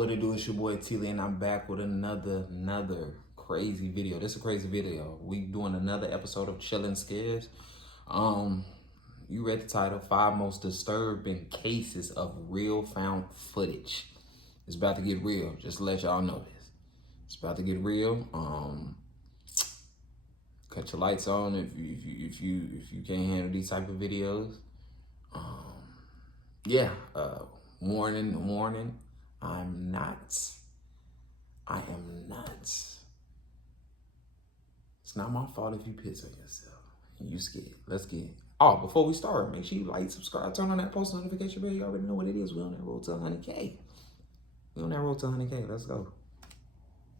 what it do? It's your boy Teelee, and I'm back with another crazy video. This is a crazy video. We doing another episode of Chillin' Scares. You read the title, 5 Most Disturbing Cases of Real Found Footage. It's about to get real, just to let y'all know this. It's about to get real. Cut your lights on if you can't handle these type of videos. Warning. I am not. It's not my fault if you piss on yourself and you scared. Let's get it. Oh, before we start, make sure you like, subscribe, turn on that post notification bell. You already know what it is. We're on that road to 100K. Let's go.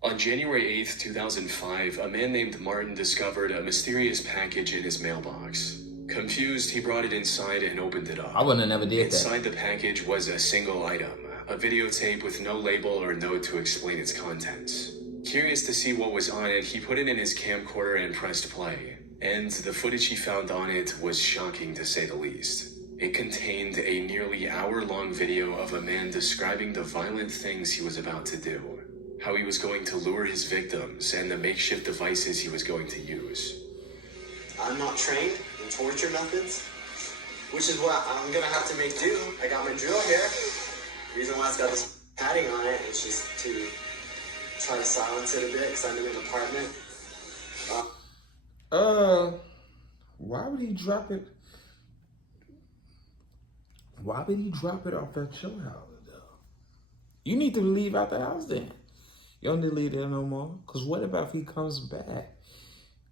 On January 8th, 2005, a man named Martin discovered a mysterious package in his mailbox. Confused, he brought it inside and opened it up. I wouldn't have never did that. Inside the package was a single item, a videotape with no label or note to explain its contents. Curious to see what was on it, he put it in his camcorder and pressed play. And the footage he found on it was shocking to say the least. It contained a nearly hour-long video of a man describing the violent things he was about to do, how he was going to lure his victims, and the makeshift devices he was going to use. I'm not trained in torture methods, which is what I'm gonna have to make do. I got my drill here. The reason why it's got this padding on it is just to try to silence it a bit because I'm in an apartment. Why would he drop it? Why would he drop it off at your house, though? You need to leave out the house then. You don't need to leave there no more. Because what about if he comes back?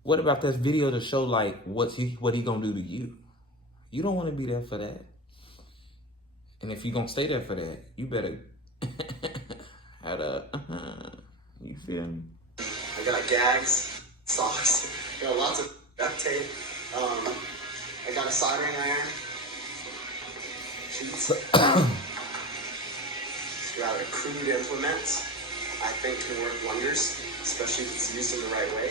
What about that video to show, like, what he gonna do to you? You don't want to be there for that. And if you're gonna stay there for that, you better you feel me? I got gags, socks, I got lots of duct tape. I got a soldering iron. Sheets. It's rather crude implements. I think can work wonders, especially if it's used in the right way.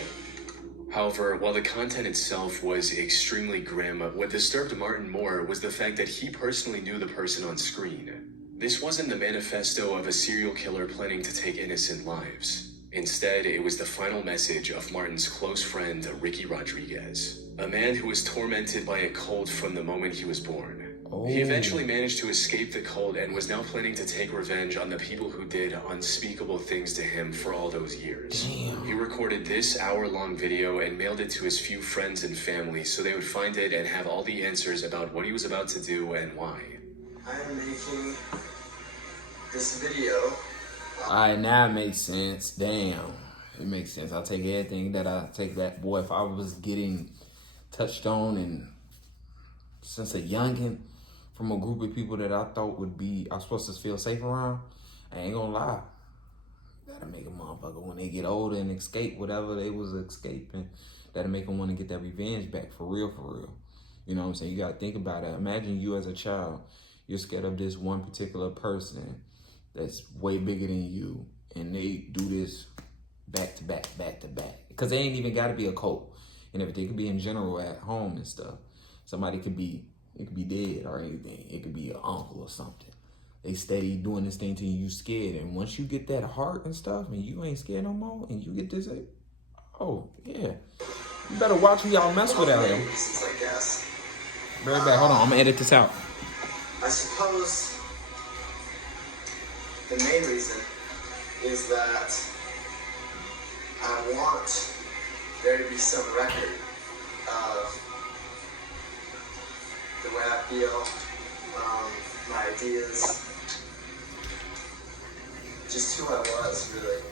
However, while the content itself was extremely grim, what disturbed Martin more was the fact that he personally knew the person on screen. This wasn't the manifesto of a serial killer planning to take innocent lives. Instead, it was the final message of Martin's close friend, Ricky Rodriguez, a man who was tormented by a cult from the moment he was born. He eventually managed to escape the cult and was now planning to take revenge on the people who did unspeakable things to him for all those years. Damn. He recorded this hour-long video and mailed it to his few friends and family so they would find it and have all the answers about what he was about to do and why. I am making this video. Alright, now it makes sense. Damn. It makes sense. I take everything that I take back. Boy, if I was getting touched on and since a youngin' from a group of people that I thought would be, I was supposed to feel safe around, I ain't gonna lie. That'll make a motherfucker, when they get older and escape whatever they was escaping, that'll make them want to get that revenge back, for real. You know what I'm saying? You gotta think about it. Imagine you as a child, you're scared of this one particular person that's way bigger than you, and they do this back to back. Because they ain't even gotta be a cult and everything. It could be in general at home and stuff. Somebody could be, it could be dead or anything. It could be your uncle or something. They steady doing this thing till you scared. And once you get that heart and stuff and you ain't scared no more and you get this, oh, yeah. You better watch who y'all mess with out here. I guess. Very bad. Hold on, I'm gonna edit this out. I suppose the main reason is that I want there to be some record of the way I feel, my ideas, just who I was, really.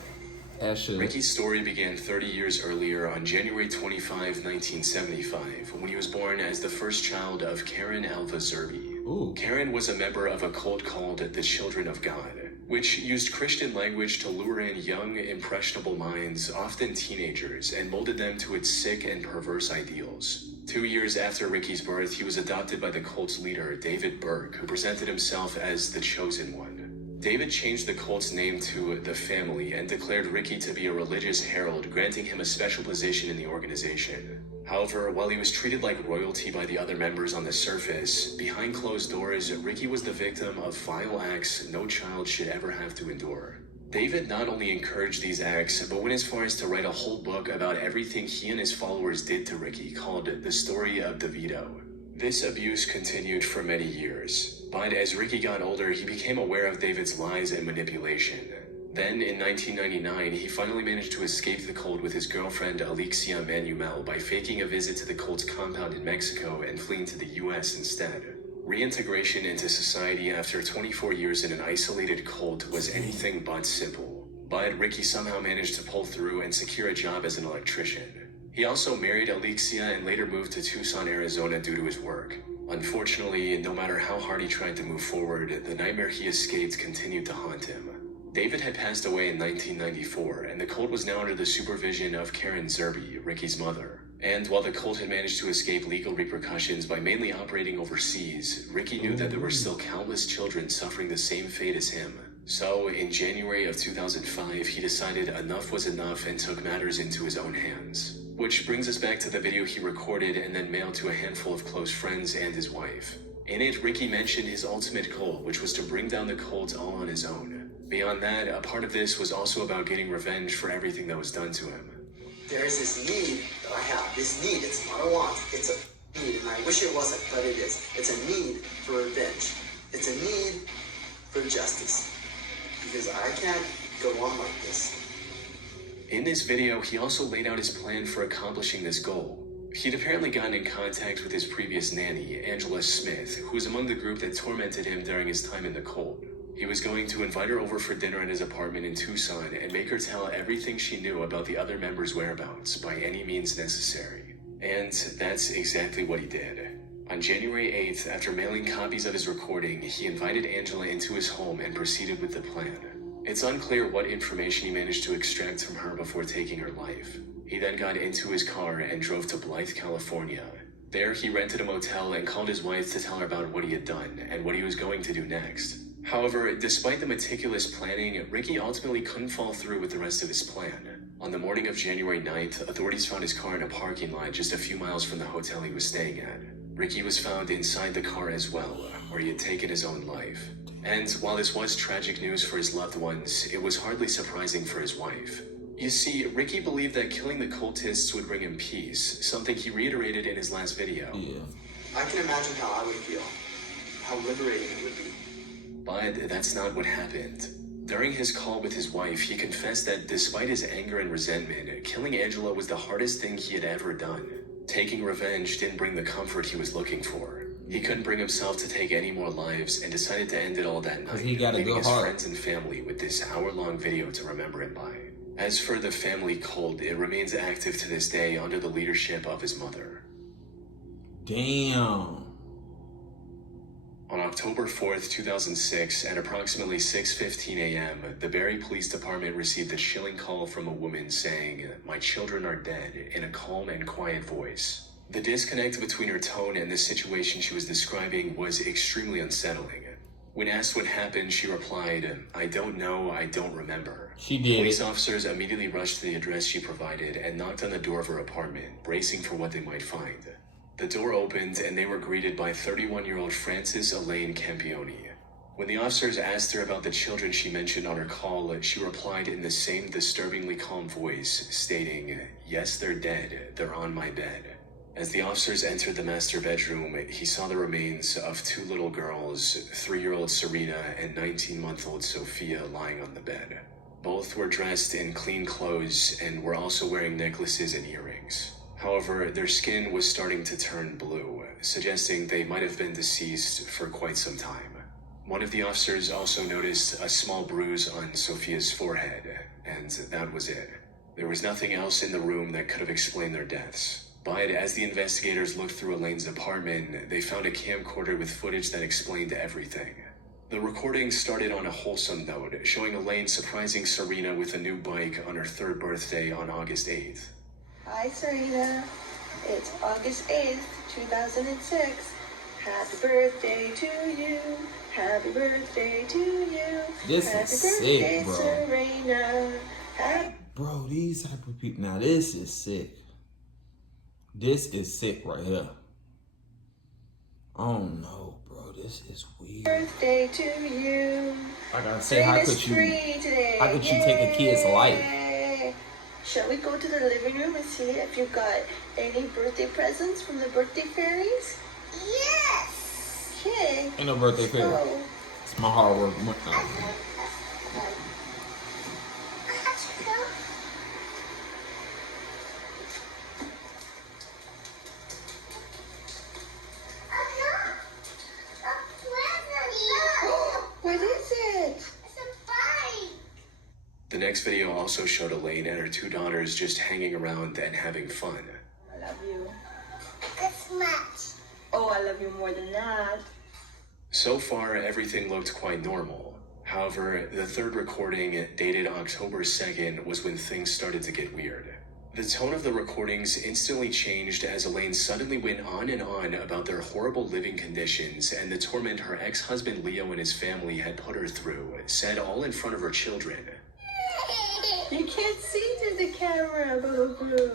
Ricky's story began 30 years earlier on January 25, 1975, when he was born as the first child of Karen Alva Zerby. Ooh. Karen was a member of a cult called the Children of God, which used Christian language to lure in young, impressionable minds, often teenagers, and molded them to its sick and perverse ideals. 2 years after Ricky's birth, he was adopted by the cult's leader, David Berg, who presented himself as the Chosen One. David changed the cult's name to The Family and declared Ricky to be a religious herald, granting him a special position in the organization. However, while he was treated like royalty by the other members on the surface, behind closed doors, Ricky was the victim of vile acts no child should ever have to endure. David not only encouraged these acts, but went as far as to write a whole book about everything he and his followers did to Ricky, called The Story of DeVito. This abuse continued for many years, but as Ricky got older, he became aware of David's lies and manipulation. Then, in 1999, he finally managed to escape the cult with his girlfriend Alexia Manuel by faking a visit to the cult's compound in Mexico and fleeing to the US instead. Reintegration into society after 24 years in an isolated cult was anything but simple, but Ricky somehow managed to pull through and secure a job as an electrician. He also married Alexia and later moved to Tucson, Arizona due to his work. Unfortunately, no matter how hard he tried to move forward, the nightmare he escaped continued to haunt him. David had passed away in 1994, and the cult was now under the supervision of Karen Zerbe, Ricky's mother. And while the cult had managed to escape legal repercussions by mainly operating overseas, Ricky knew that there were still countless children suffering the same fate as him. So, in January of 2005, he decided enough was enough and took matters into his own hands. Which brings us back to the video he recorded and then mailed to a handful of close friends and his wife. In it, Ricky mentioned his ultimate goal, which was to bring down the cult all on his own. Beyond that, a part of this was also about getting revenge for everything that was done to him. There's this need that I have. This need, it's not a want, it's a need. And I wish it wasn't, but it is. It's a need for revenge. It's a need for justice. Because I can't go on like this. In this video, he also laid out his plan for accomplishing this goal. He'd apparently gotten in contact with his previous nanny, Angela Smith, who was among the group that tormented him during his time in the cult. He was going to invite her over for dinner at his apartment in Tucson and make her tell everything she knew about the other members' whereabouts by any means necessary. And that's exactly what he did. On January 8th, after mailing copies of his recording, he invited Angela into his home and proceeded with the plan. It's unclear what information he managed to extract from her before taking her life. He then got into his car and drove to Blythe, California. There, he rented a motel and called his wife to tell her about what he had done and what he was going to do next. However, despite the meticulous planning, Ricky ultimately couldn't follow through with the rest of his plan. On the morning of January 9th, authorities found his car in a parking lot just a few miles from the hotel he was staying at. Ricky was found inside the car as well, where he had taken his own life. And while this was tragic news for his loved ones, it was hardly surprising for his wife. You see, Ricky believed that killing the cultists would bring him peace, something he reiterated in his last video. Yeah. I can imagine how I would feel. How liberating it would be. But that's not what happened. During his call with his wife, he confessed that despite his anger and resentment, killing Angela was the hardest thing he had ever done. Taking revenge didn't bring the comfort he was looking for. He couldn't bring himself to take any more lives and decided to end it all that night, leaving his friends and family with this hour-long video to remember it by. As for the family cult, it remains active to this day under the leadership of his mother. Damn. On October 4th, 2006, at approximately 6:15 a.m., the Barrie Police Department received a chilling call from a woman saying, "My children are dead," in a calm and quiet voice. The disconnect between her tone and the situation she was describing was extremely unsettling. When asked what happened, she replied, "I don't know, I don't remember." She did. Police officers immediately rushed to the address she provided and knocked on the door of her apartment, bracing for what they might find. The door opened and they were greeted by 31-year-old Frances Elaine Campione. When the officers asked her about the children she mentioned on her call, she replied in the same disturbingly calm voice, stating, "Yes, they're dead. They're on my bed." As the officers entered the master bedroom, he saw the remains of two little girls, 3-year-old Serena and 19-month-old Sophia, lying on the bed. Both were dressed in clean clothes and were also wearing necklaces and earrings. However, their skin was starting to turn blue, suggesting they might have been deceased for quite some time. One of the officers also noticed a small bruise on Sophia's forehead, and that was it. There was nothing else in the room that could have explained their deaths. But as the investigators looked through Elaine's apartment, they found a camcorder with footage that explained everything. The recording started on a wholesome note, showing Elaine surprising Serena with a new bike on her 3rd birthday on August 8th. Hi Serena, it's August 8th, 2006. Happy birthday to you, happy birthday to you. This happy is birthday, sick, bro. Serena. Bro, these type of people, now this is sick. This is sick right here. Oh no, bro, this is weird. Birthday to you. I gotta say, how could you take a kid's life? Shall we go to the living room and see if you got any birthday presents from the birthday fairies? Yes. Okay. Ain't no birthday fairy. So, It's my hard work. what is it? The next video also showed Elaine and her two daughters just hanging around and having fun. I love you. This much. Oh, I love you more than that. So far, everything looked quite normal. However, the third recording, dated October 2nd, was when things started to get weird. The tone of the recordings instantly changed as Elaine suddenly went on and on about their horrible living conditions and the torment her ex-husband Leo and his family had put her through, said all in front of her children. You can't see through the camera, boo-boo.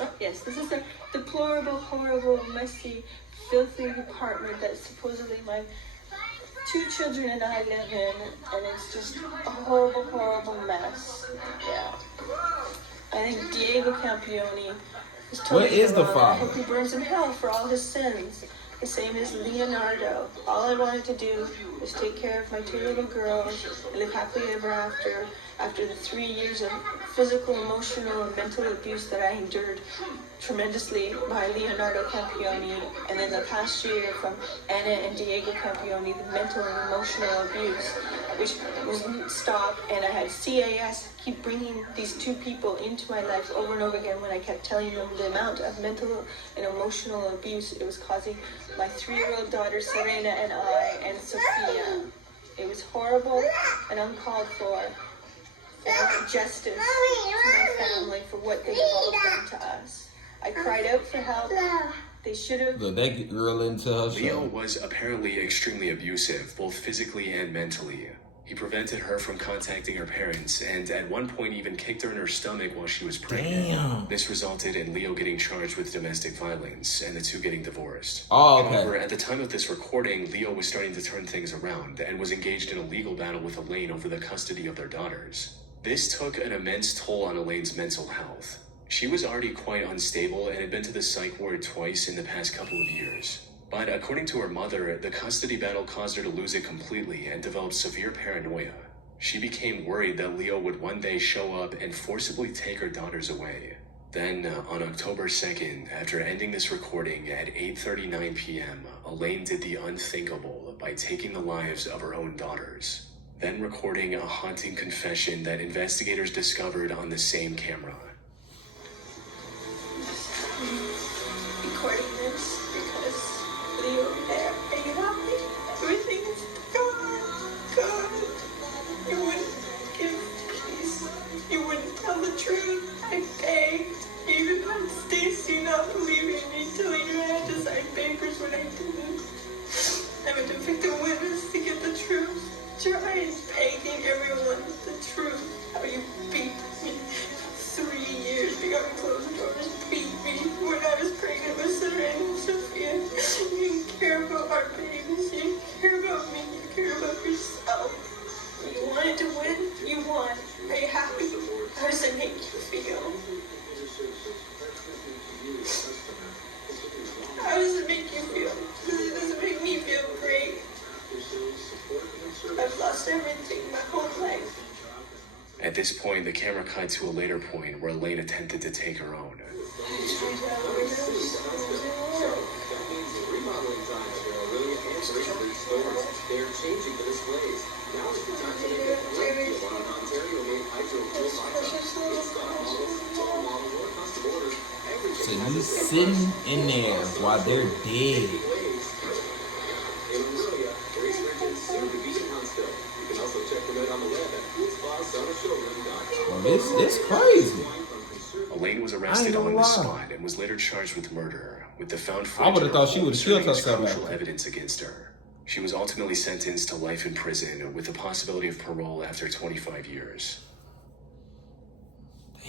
Oh, yes, this is a deplorable, horrible, messy, filthy apartment that supposedly my two children and I live in, and it's just a horrible, horrible mess. Yeah. I think Diego Campione is totally What is the wrong. I father? hope he burns in hell for all his sins. The same as Leonardo. All I wanted to do was take care of my two little girls and live happily ever after. After the 3 years of physical, emotional, and mental abuse that I endured tremendously by Leonardo Campione, and then the past year from Anna and Diego Campione, the mental and emotional abuse, which wouldn't stop, and I had CAS keep bringing these two people into my life over and over again when I kept telling them the amount of mental and emotional abuse it was causing my 3-year-old daughter Serena and I and Sophia. It was horrible and uncalled for. And I want justice to my family for what they have all done to us. I cried out for help. They should have. Look, that girl into her Leo show. was apparently extremely abusive, both physically and mentally. He prevented her from contacting her parents, and at one point even kicked her in her stomach while she was pregnant. Damn. This resulted in Leo getting charged with domestic violence, and the two getting divorced. Oh, okay. However, at the time of this recording, Leo was starting to turn things around, and was engaged in a legal battle with Elaine over the custody of their daughters. This took an immense toll on Elaine's mental health. She was already quite unstable and had been to the psych ward twice in the past couple of years. But according to her mother, the custody battle caused her to lose it completely and develop severe paranoia. She became worried that Leo would one day show up and forcibly take her daughters away. Then, on October 2nd, after ending this recording at 8:39 p.m., Elaine did the unthinkable by taking the lives of her own daughters, then recording a haunting confession that investigators discovered on the same camera. Recording this because Leo there, are you happy? Everything is good. You wouldn't give peace. You wouldn't tell the truth. I begged. You even got Stacy not believing me, telling her I had to sign papers when I didn't. I'm a victim witness to get the truth. Trying, begging everyone the truth. How you beat me. 3 years behind closed doors, beat me when I was pregnant with Serena and Sophia. You didn't care about our babies. You didn't care about me. You care about yourself. You wanted to win. You won. Are you happy? How does it make you feel? How does it make you feel? It doesn't make me feel great. I've lost everything my whole life. At this point, the camera cut to a later point where Elaine attempted to take her own. So you sitting in there while they're dead. Well, this crazy. Elaine was arrested on the spot and was later charged with murder, with the found I would footage have thought she would have killed serving as herself crucial after. evidence against her. She was ultimately sentenced to life in prison with the possibility of parole after 25 years.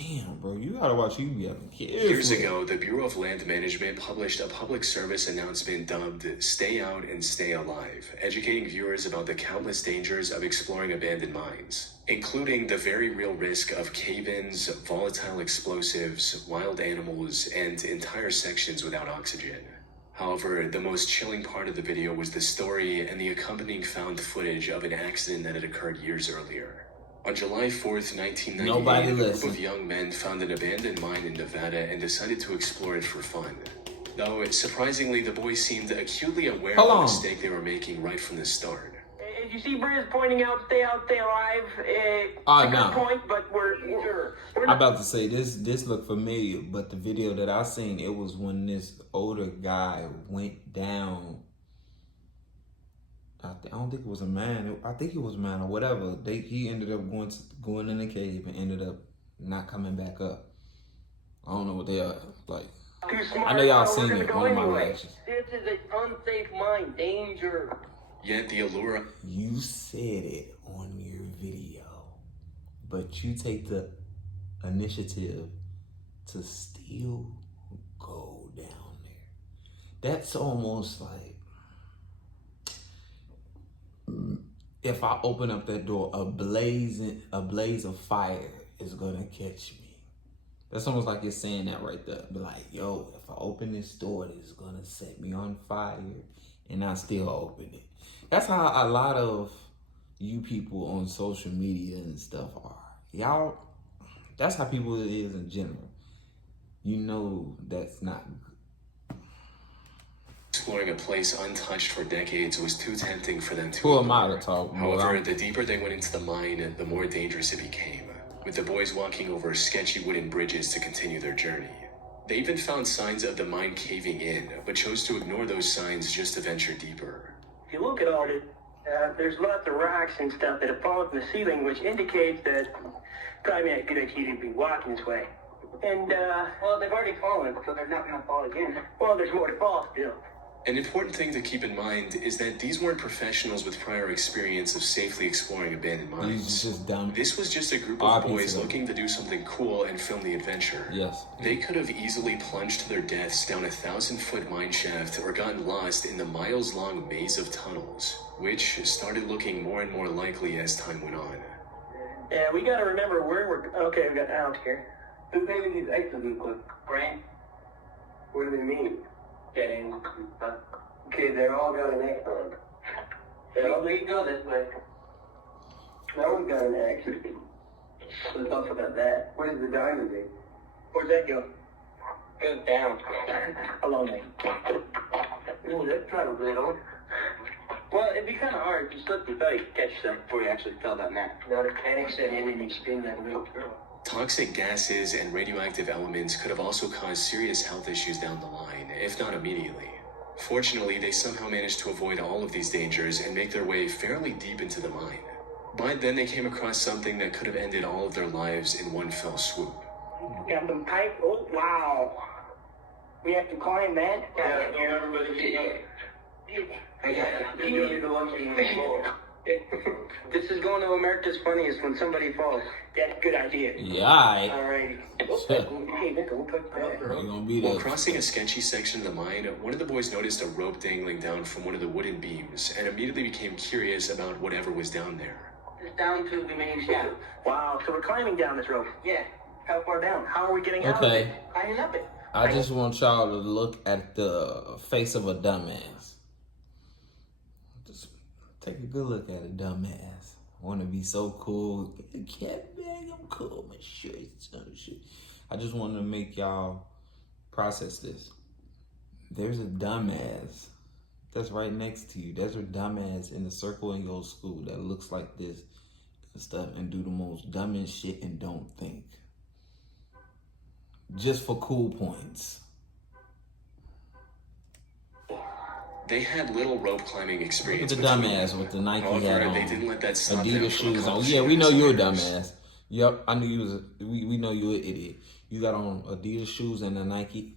Damn, bro, you gotta watch you be having kids. Years ago, the Bureau of Land Management published a public service announcement dubbed Stay Out and Stay Alive, educating viewers about the countless dangers of exploring abandoned mines, including the very real risk of cave-ins, volatile explosives, wild animals, and entire sections without oxygen. However, the most chilling part of the video was the story and the accompanying found footage of an accident that had occurred years earlier. On July 4th, 1998, a group of young men found an abandoned mine in Nevada and decided to explore it for fun. Though, surprisingly, the boys seemed acutely aware of the mistake they were making right from the start. You see Briz pointing out, stay alive. No. Point, but we're I'm about to say, this looked familiar, but the video that I seen, it was when this older guy went down. I don't think it was a man. I think it was a man or whatever. He ended up going in the cave and ended up not coming back up. I don't know what they are like. I know y'all seen it. One of my reactions. This is an unsafe mine. Danger. Yet the allure. You said it on your video, but you take the initiative to still go down there. That's almost like, if I open up that door, a blaze of fire is gonna catch me. That's almost like you're saying that right there. Be like, yo, if I open this door, it's gonna set me on fire, and I still open it. That's how a lot of you people on social media and stuff are. Y'all, that's how people is in general. You know that's not good. Exploring a place untouched for decades was too tempting for them to. Who am I to talk? However, the deeper they went into the mine, the more dangerous it became, with the boys walking over sketchy wooden bridges to continue their journey. They even found signs of the mine caving in, but chose to ignore those signs just to venture deeper. If you look at all this, there's lots of rocks and stuff that have fallen from the ceiling, which indicates that probably a good idea to be walking this way. And, well, they've already fallen, so they're not going to fall again. Well, there's more to fall still. An important thing to keep in mind is that these weren't professionals with prior experience of safely exploring abandoned mines. This was just a group of boys looking to do something cool and film the adventure. Yes. They could have easily plunged to their deaths down a 1,000-foot mine shaft or gotten lost in the miles-long maze of tunnels, which started looking more and more likely as time went on. Yeah, we gotta remember where we're... Okay, we got out here. Who made these exits look? Grant? What do they mean? Getting... Okay, they're all got an X on. We can go this way. No one's got an X. Let's talk about that. Where does the diamond be? Where's that go? Goes down. Along there. Ooh, that's kind of little. Well, it'd be kind of hard. Just look, you thought you could catch something before you actually fell down that. No, the panic set in and you spin that wheel. Toxic gases and radioactive elements could have also caused serious health issues down the line, if not immediately. Fortunately, they somehow managed to avoid all of these dangers and make their way fairly deep into the mine. But then they came across something that could have ended all of their lives in one fell swoop. Got them pipe. Oh, wow. We have to climb that? Yeah, This is going to America's Funniest when somebody falls. That's a good idea. Yeah, Alrighty. While crossing a sketchy section of the mine, one of the boys noticed a rope dangling down from one of the wooden beams and immediately became curious about whatever was down there. It's down to the main shaft. Wow, so we're climbing down this rope? Yeah. How far down? How are we getting out of it? Climbing up it. I just want y'all to look at the face of a dumbass. Just take a good look at a dumbass. I want to be so cool. Cat bag, I'm cool. My shit. I just want to make y'all process this. There's a dumbass that's right next to you. There's a dumbass in the circle in your school that looks like this and stuff and do the most dumbest shit and don't think. Just for cool points. They had little rope climbing experience. Look at the dumbass with the Nike hat on. They didn't let that stop them Adidas shoes on. Yeah, we know you're a dumbass. Yep, I knew you was. We know you're an idiot. You got on Adidas shoes and a Nike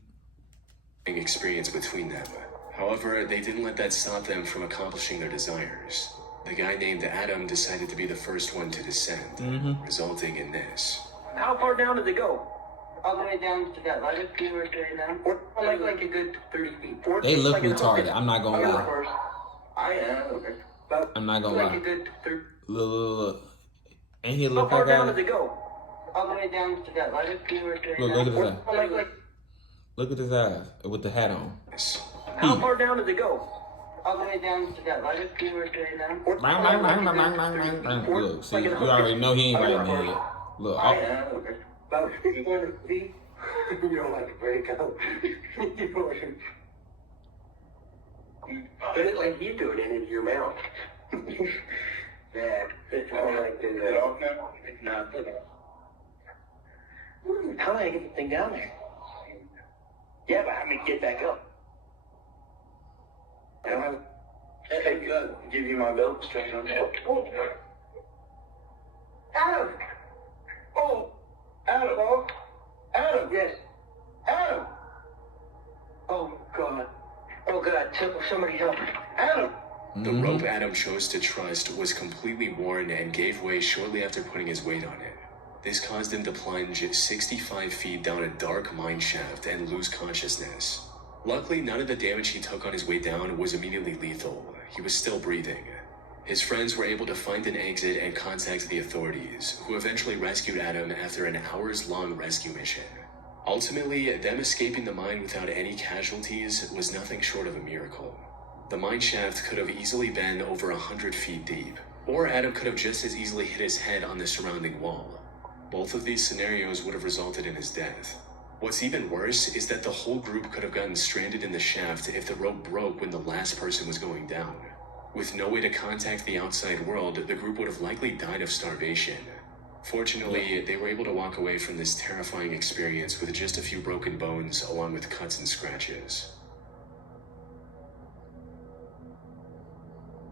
experience between them. However, they didn't let that stop them from accomplishing their desires. The guy named Adam decided to be the first one to descend, resulting in this. How far down does it go? All the way down to that light up where it's right now. Or like a good 30 feet. Or They look like a- retarded. I'm not gonna lie. I am. But I'm not gonna like lie. a good 30. Look. Ain't he How look far like down that? does it go? All the way down to that light up where it's right now. Look at his Or eyes. like Look at his eyes with the hat on. how far down does it go? All the way down to that light up where it's right now. Or Bang, bang, bang, bang, bang, bang, bang, bang. Look, see, you already know he ain't right in the head. Look, I am. About 200 feet. You don't like to break out. But it's like you do it into your mouth. Yeah, it's all like this. Is it off now? It's not. How do I get the thing down there? Yeah, but how do I get back up? Hey, good. Give you my belt straight on. Oh. Adam! Oh! Adam! Oh! Adam! Yes. Adam! Oh, God. Oh, God. Somebody help me. Adam! The rope Adam chose to trust was completely worn and gave way shortly after putting his weight on it. This caused him to plunge 65 feet down a dark mine shaft and lose consciousness. Luckily, none of the damage he took on his way down was immediately lethal. He was still breathing. His friends were able to find an exit and contact the authorities, who eventually rescued Adam after an hours-long rescue mission. Ultimately, them escaping the mine without any casualties was nothing short of a miracle. The mine shaft could have easily been over 100 feet deep, or Adam could have just as easily hit his head on the surrounding wall. Both of these scenarios would have resulted in his death. What's even worse is that the whole group could have gotten stranded in the shaft if the rope broke when the last person was going down. With no way to contact the outside world, the group would have likely died of starvation. Fortunately, they were able to walk away from this terrifying experience with just a few broken bones along with cuts and scratches.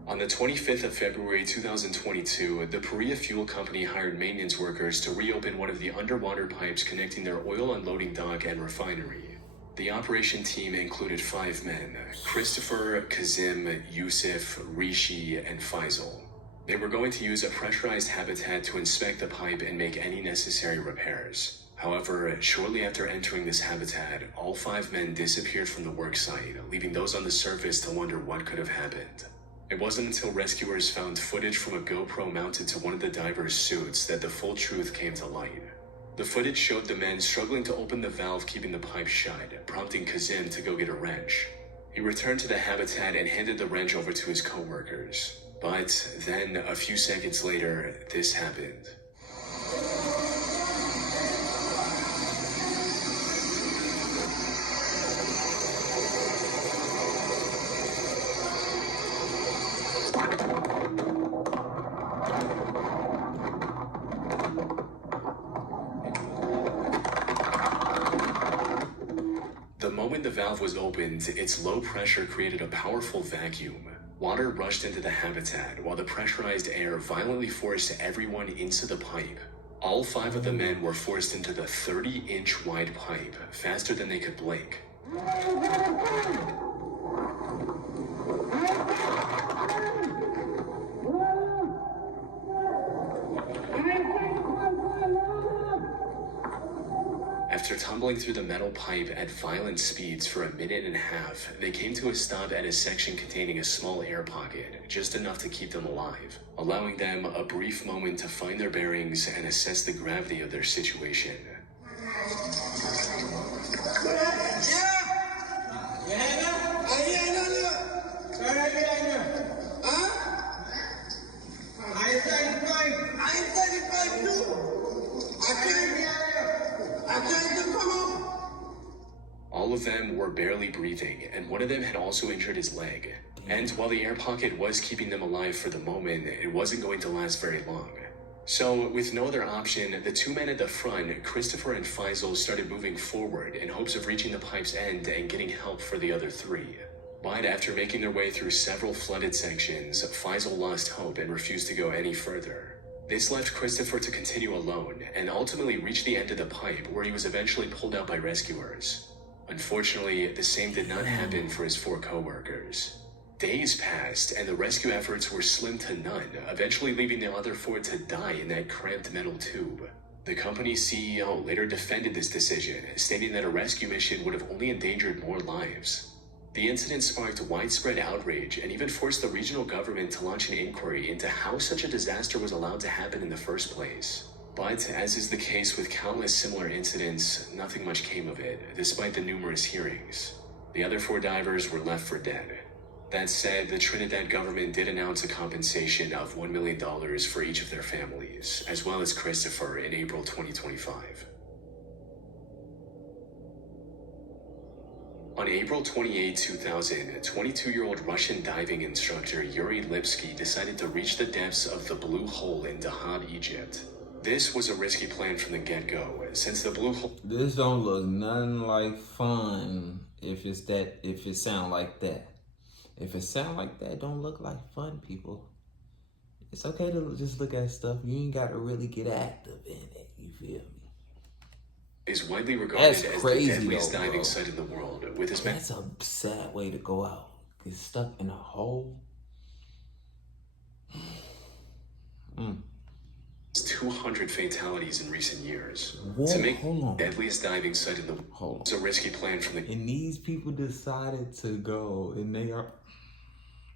On the 25th of February 2022, the Perea Fuel Company hired maintenance workers to reopen one of the underwater pipes connecting their oil unloading dock and refinery. The operation team included 5 men: Christopher, Kazim, Yusuf, Rishi, and Faisal. They were going to use a pressurized habitat to inspect the pipe and make any necessary repairs. However, shortly after entering this habitat, all 5 men disappeared from the work site, leaving those on the surface to wonder what could have happened. It wasn't until rescuers found footage from a GoPro mounted to one of the divers' suits that the full truth came to light. The footage showed the men struggling to open the valve keeping the pipe shut, prompting Kazim to go get a wrench. He returned to the habitat and handed the wrench over to his co-workers. But then, a few seconds later, this happened. The moment the valve was opened, its low pressure created a powerful vacuum. Water rushed into the habitat, while the pressurized air violently forced everyone into the pipe. All 5 of the men were forced into the 30-inch wide pipe, faster than they could blink. After tumbling through the metal pipe at violent speeds for 1.5 minutes, they came to a stop at a section containing a small air pocket, just enough to keep them alive, allowing them a brief moment to find their bearings and assess the gravity of their situation. All of them were barely breathing, and one of them had also injured his leg. And while the air pocket was keeping them alive for the moment, it wasn't going to last very long. So, with no other option, the 2 men at the front, Christopher and Faisal, started moving forward in hopes of reaching the pipe's end and getting help for the other 3. But after making their way through several flooded sections, Faisal lost hope and refused to go any further. This left Christopher to continue alone, and ultimately reach the end of the pipe, where he was eventually pulled out by rescuers. Unfortunately, the same did not happen for his 4 co-workers. Days passed, and the rescue efforts were slim to none, eventually leaving the other 4 to die in that cramped metal tube. The company's CEO later defended this decision, stating that a rescue mission would have only endangered more lives. The incident sparked widespread outrage and even forced the regional government to launch an inquiry into how such a disaster was allowed to happen in the first place. But, as is the case with countless similar incidents, nothing much came of it, despite the numerous hearings. The other 4 divers were left for dead. That said, the Trinidad government did announce a compensation of $1 million for each of their families, as well as Christopher, in April 2025. On April 28, 2000, 22-year-old Russian diving instructor Yuri Lipsky decided to reach the depths of the Blue Hole in Dahab, Egypt. This was a risky plan from the get-go, since the Blue Hole... This don't look nothing like fun if it sound like that. If it sound like that, don't look like fun, people. It's okay to just look at stuff. You ain't got to really get active in it, you feel me? Is widely regarded as crazy, the deadliest though, diving bro. site in the world, with as many... That's a sad way to go out. Get stuck in a hole. 200 fatalities in recent years. Whoa, to make hold on. the deadliest diving site in the world, it's a risky plan from the... And these people decided to go, and they are,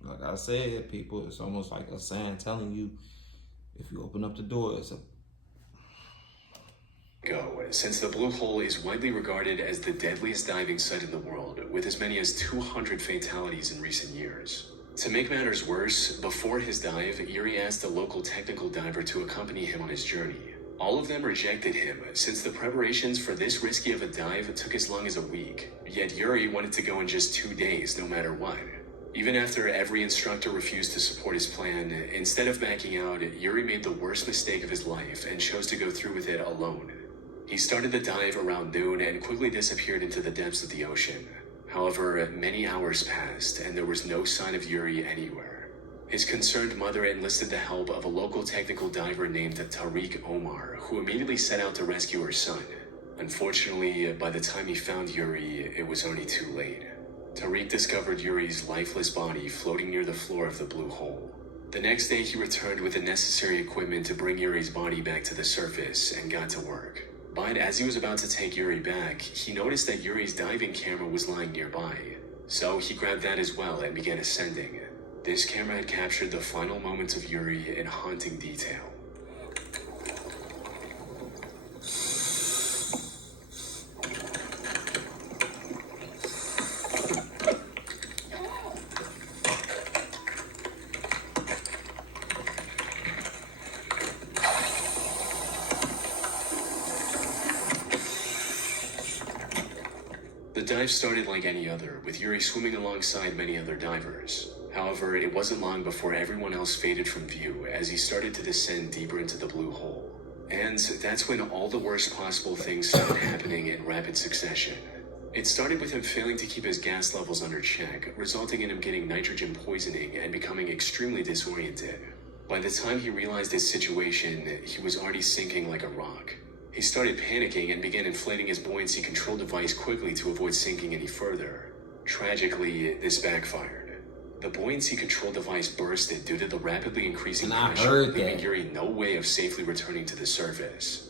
like I said, people, it's almost like a sign telling you, if you open up the door, it's a... Since the Blue Hole is widely regarded as the deadliest diving site in the world, with as many as 200 fatalities in recent years. To make matters worse, before his dive, Yuri asked a local technical diver to accompany him on his journey. All of them rejected him, since the preparations for this risky of a dive took as long as a week. Yet Yuri wanted to go in just 2 days, no matter what. Even after every instructor refused to support his plan, instead of backing out, Yuri made the worst mistake of his life and chose to go through with it alone. He started the dive around noon and quickly disappeared into the depths of the ocean. However, many hours passed and there was no sign of Yuri anywhere. His concerned mother enlisted the help of a local technical diver named Tariq Omar, who immediately set out to rescue her son. Unfortunately, by the time he found Yuri, it was already too late. Tariq discovered Yuri's lifeless body floating near the floor of the Blue Hole. The next day, he returned with the necessary equipment to bring Yuri's body back to the surface and got to work. But as he was about to take Yuri back, he noticed that Yuri's diving camera was lying nearby. So he grabbed that as well and began ascending. This camera had captured the final moments of Yuri in haunting detail. The dive started like any other, with Yuri swimming alongside many other divers. However, it wasn't long before everyone else faded from view as he started to descend deeper into the Blue Hole. And that's when all the worst possible things started happening in rapid succession. It started with him failing to keep his gas levels under check, resulting in him getting nitrogen poisoning and becoming extremely disoriented. By the time he realized his situation, he was already sinking like a rock. He started panicking and began inflating his buoyancy control device quickly to avoid sinking any further. Tragically, this backfired. The buoyancy control device bursted due to the rapidly increasing pressure, leaving Yuri no way of safely returning to the surface.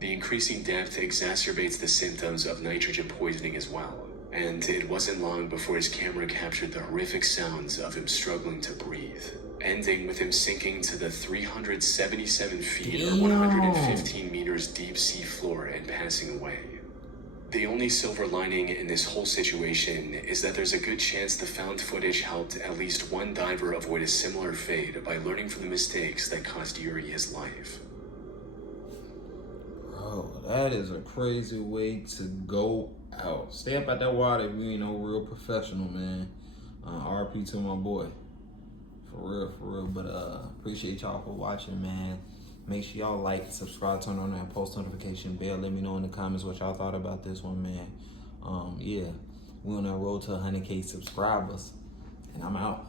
The increasing depth exacerbates the symptoms of nitrogen poisoning as well, and it wasn't long before his camera captured the horrific sounds of him struggling to breathe, ending with him sinking to the 377 feet or 115 meters deep sea floor and passing away. The only silver lining in this whole situation is that there's a good chance the found footage helped at least one diver avoid a similar fate by learning from the mistakes that cost Yuri his life. Bro, that is a crazy way to go out. Stay up out that water if you ain't no real professional, man. RP to my boy. For real. But appreciate y'all for watching, man. Make sure y'all like, subscribe, turn on that post notification bell. Let me know in the comments what y'all thought about this one, man. Yeah, we're on that road to 100K subscribers. And I'm out.